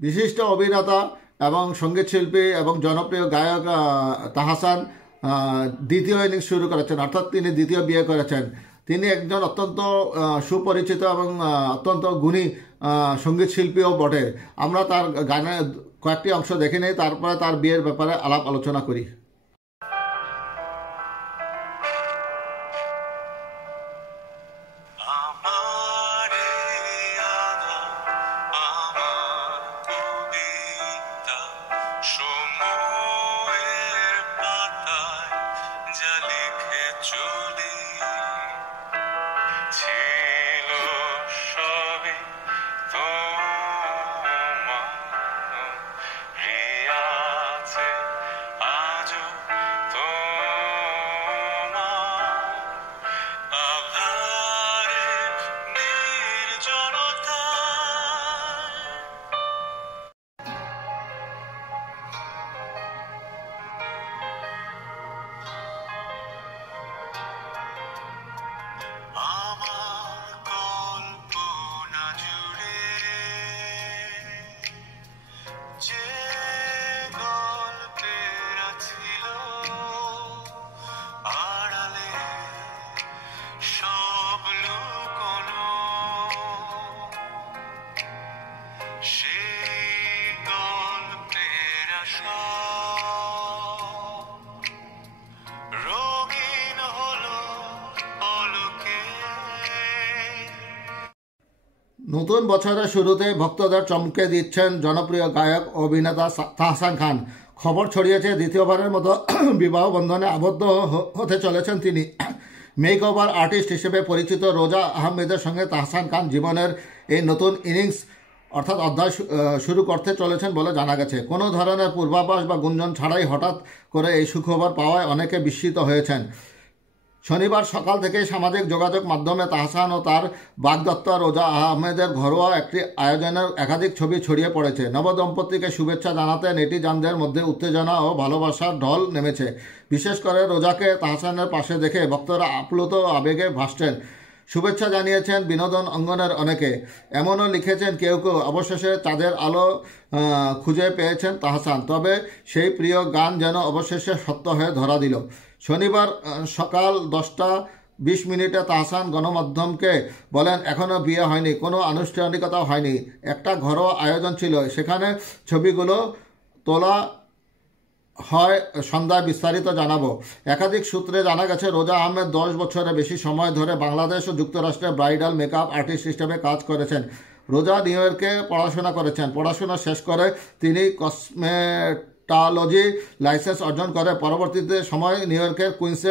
বিশিষ্ট অভিনেতা এবং সঙ্গীত শিল্পী এবং জনপ্রিয় গায়ক তাহসান দ্বিতীয় ইনিংস শুরু করেছেন, অর্থাৎ তিনি দ্বিতীয় বিয়ে করেছেন। তিনি একজন অত্যন্ত সুপরিচিত এবং অত্যন্ত গুণী সঙ্গীত শিল্পীও বটে। আমরা তার গানের কয়েকটি অংশ দেখে নেই, তারপরে তার বিয়ের ব্যাপারে আলাপ আলোচনা করি। নতুন বছরের শুরুতে ভক্তদের চমকে দিচ্ছেন জনপ্রিয় গায়ক ও অভিনেতা তাহসান খান। খবর ছড়িয়েছে দ্বিতীয়বারের মতো বিবাহ বন্ধনে আবদ্ধ হতে চলেছেন তিনি। মেকওভার আর্টিস্ট হিসেবে পরিচিত রোজা আহমেদের সঙ্গে তাহসান খান জীবনের এই নতুন ইনিংস অর্থাৎ অধ্যায় শুরু করতে চলেছেন বলে জানা গেছে। কোনো ধরনের পূর্বাভাস বা গুঞ্জন ছাড়াই হঠাৎ করে এই সুখবর পাওয়ায় অনেকে বিস্মিত হয়েছেন। শনিবার সকাল থেকে সামাজিক যোগাযোগ মাধ্যমে তাহসান ও তার বাগদত্তা রোজা আহমেদের ঘরোয়া একটি আয়োজনের একাধিক ছবি ছড়িয়ে পড়েছে। নবদম্পতিকে শুভেচ্ছা জানাতে নেটিজানদের মধ্যে উত্তেজনা ও ভালোবাসার ঢল নেমেছে। বিশেষ করে রোজাকে তাহসানের পাশে দেখে ভক্তরা আপ্লুত আবেগে ভাসছেন। শুভেচ্ছা জানিয়েছেন বিনোদন অঙ্গনের অনেকে, এমনও লিখেছেন কেউ কেউ অবশেষে চাঁদের আলো খুঁজে পেয়েছেন তাহসান, তবে সেই প্রিয় গান যেন অবশেষে সত্য হয়ে ধরা দিল। শনিবার সকাল 10:20 তাহসান গণমাধ্যমকে বলেন, এখনও বিয়ে হয়নি, কোনো আনুষ্ঠানিকতা হয়নি, একটা ঘরোয়া আয়োজন ছিল, সেখানে ছবিগুলো তোলা হয়, সন্ধ্যায় বিস্তারিত জানাবো। একাধিক সূত্রে জানা গেছে রোজা আহমেদ 10 বছরের বেশি সময় ধরে বাংলাদেশ ও যুক্তরাষ্ট্রে ব্রাইডাল মেকআপ আর্টিস্ট হিসেবে কাজ করেছেন। রোজা নিউ ইয়র্কে পড়াশোনা করেছেন। পড়াশোনা শেষ করে তিনি কসমেটোলজি লাইসেন্স অর্জন করে পরবর্তীতে সময় নিউ ইয়র্কের কুইন্সে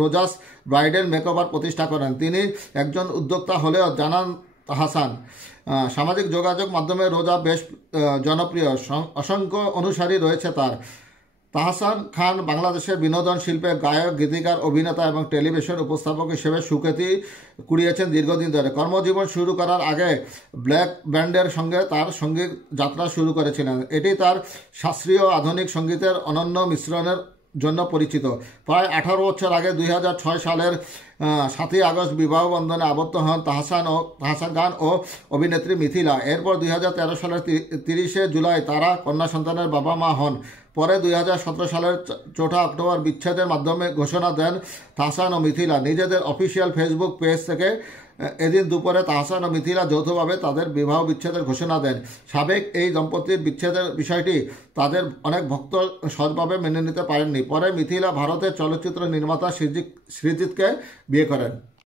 রোজাস ব্রাইডাল মেকওভার প্রতিষ্ঠা করেন। তিনি একজন উদ্যোক্তা হলেও জানান তাহসান। সামাজিক যোগাযোগ মাধ্যমে রোজা বেশ জনপ্রিয়, অসংখ্য অনুসারী রয়েছে তার। তাহসান খান বাংলাদেশের বিনোদন শিল্পে গায়ক, গীতিকার, অভিনেতা এবং টেলিভিশন উপস্থাপক হিসেবে সুখ্যাতি কুড়িয়েছেন দীর্ঘদিন ধরে। কর্মজীবন শুরু করার আগে ব্ল্যাক ব্যান্ডের সঙ্গে তার সঙ্গীত যাত্রা শুরু করেছিলেন। এটি তার শাস্ত্রীয় আধুনিক সঙ্গীতের অনন্য মিশ্রণের জন্য পরিচিত। প্রায় 18 বছর আগে 2006 সালের 7ই আগস্ট বিবাহ বন্ধনে আবদ্ধ হন তাহসান খান ও অভিনেত্রী মিথিলা। এরপর 2013 সালের 30 জুলাই তারা কন্যা সন্তানের বাবা মা হন। পরে 2017 সালের 4 অক্টোবর বিচ্ছেদের মাধ্যমে ঘোষণা দেন তাহসান ও মিথিলা। নিজেদের অফিসিয়াল ফেসবুক পেজ থেকে এদিন দুপুরে তাহসান ও মিথিলা যৌথভাবে তাদের বিবাহ বিচ্ছেদের ঘোষণা দেন। সাবেক এই দম্পতির বিচ্ছেদের বিষয়টি তাদের অনেক ভক্ত সহজভাবে মেনে নিতে পারেননি। পরে মিথিলা ভারতের চলচ্চিত্র নির্মাতা সৃজিতকে বিয়ে করেন।